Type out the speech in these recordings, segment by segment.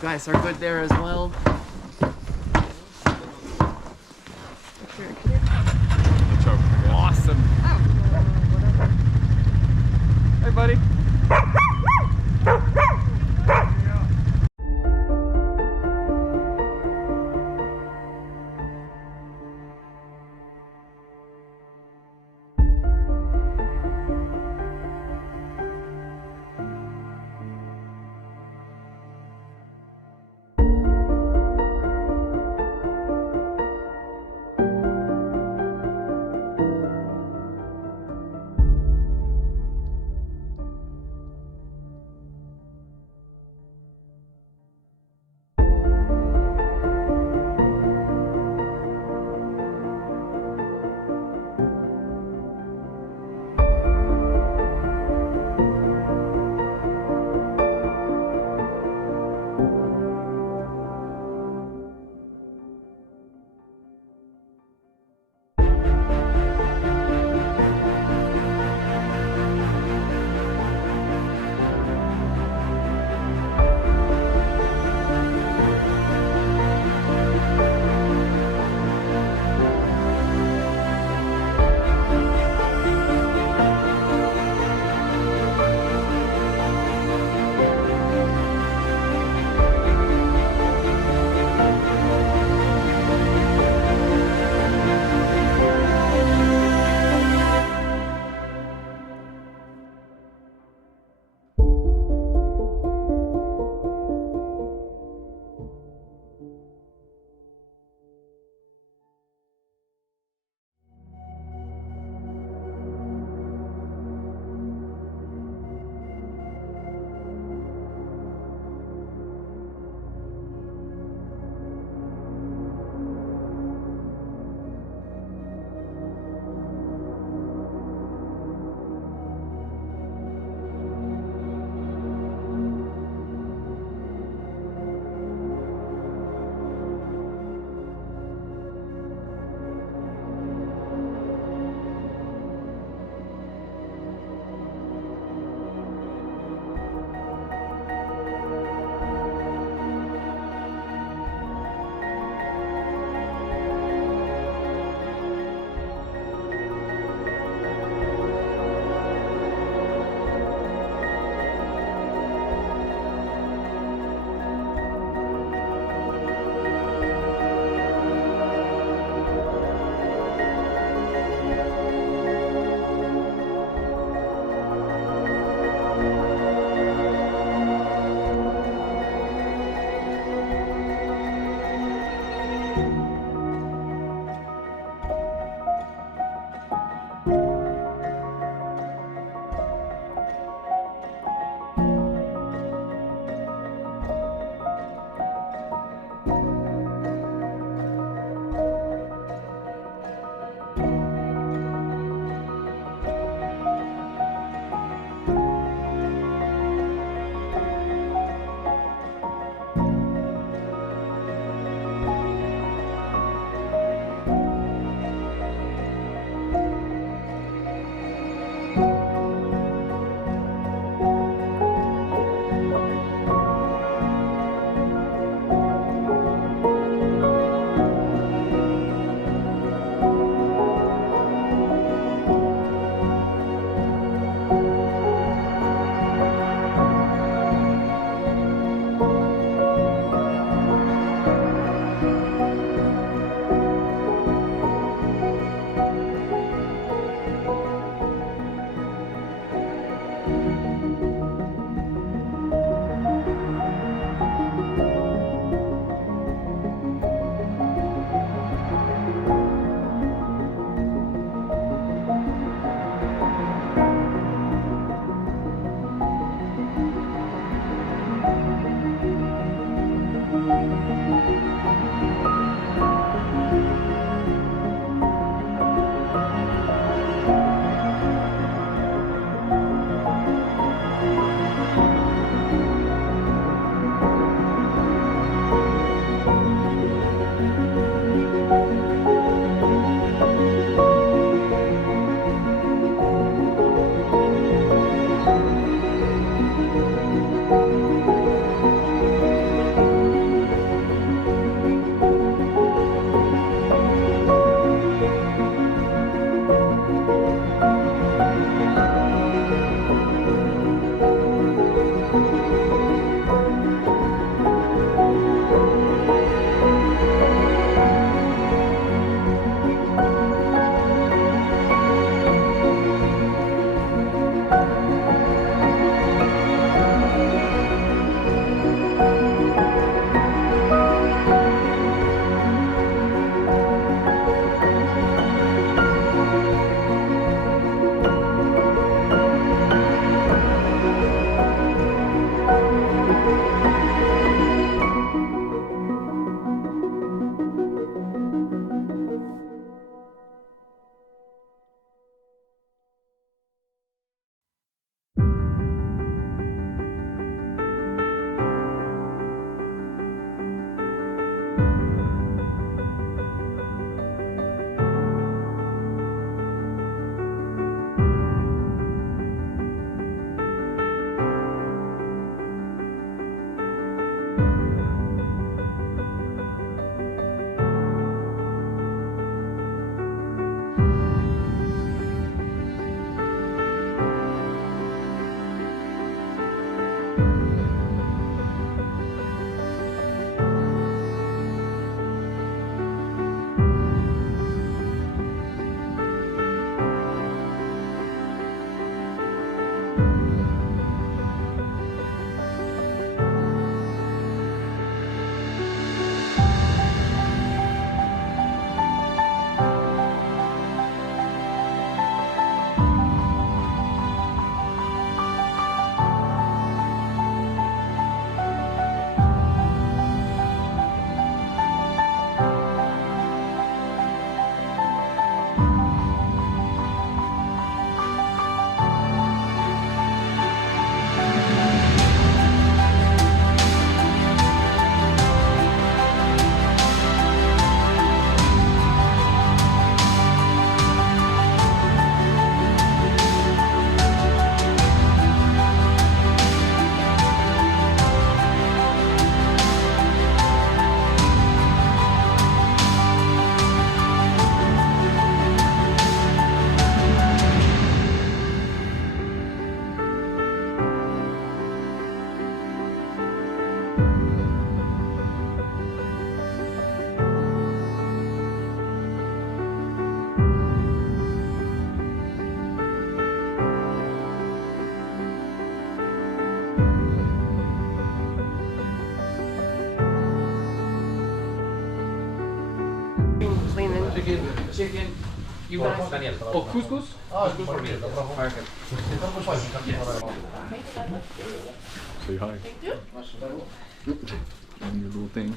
guys are good there as well. Awesome. Hey, buddy. chicken. You guys. Oh, couscous? Couscous for me. Perfect. Say hi. Thank you. And your little thing.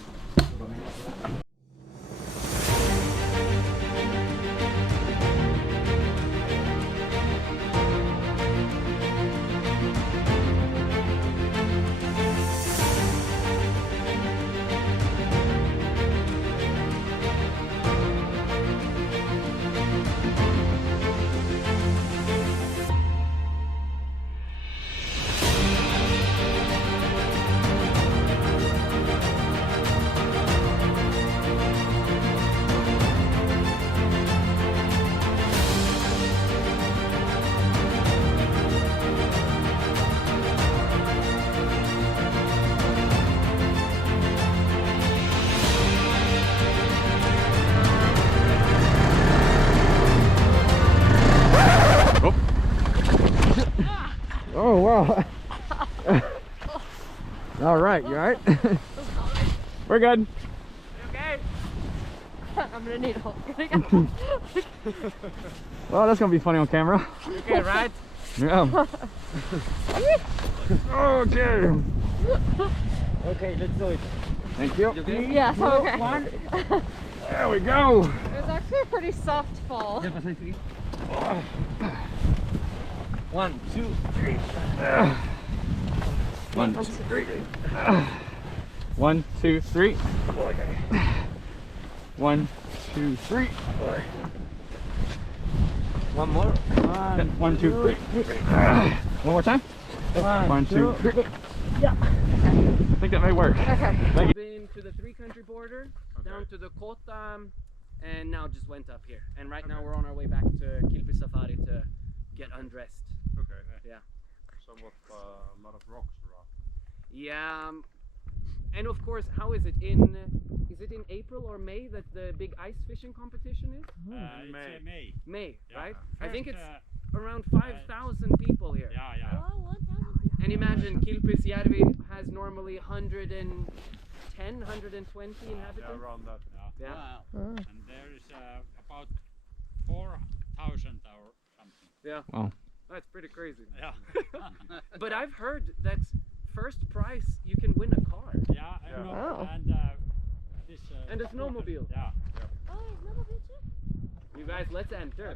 Oh wow. All right, you all right? We're good. Okay. I'm gonna need help. Well, that's gonna be funny on camera. Okay, right? Yeah. Okay. Okay, let's do it. Thank you. Yes, okay. There we go. It was actually a pretty soft fall. 1, 2, 3. 1, 2, 3. 1, 2, 3. 1, 2, 3. One more. 1, 2, 3. One more time. 1, 2, 3. Yeah. I think that may work. Okay. Thank you. Been to the 3-country border, down to the Kota, and now just went up here. And right now we're on our way back to Kilpi Safari to get undressed. Okay. Yeah. Somewhat a lot of rocks around. Yeah. And of course, how is it in April or May that the big ice fishing competition is? It's May. May, Yeah. right? I think it's First, around 5,000 people here. yeah. And imagine Kilpisjärvi has normally 110, 120 Yeah, inhabitants. around that. Yeah. And there is about 4,000 or something. Yeah. Wow. That's pretty crazy. Yeah. But I've heard that first prize you can win a car Yeah, I know. Oh. And this. and a snowmobile. Yeah. You guys, let's enter.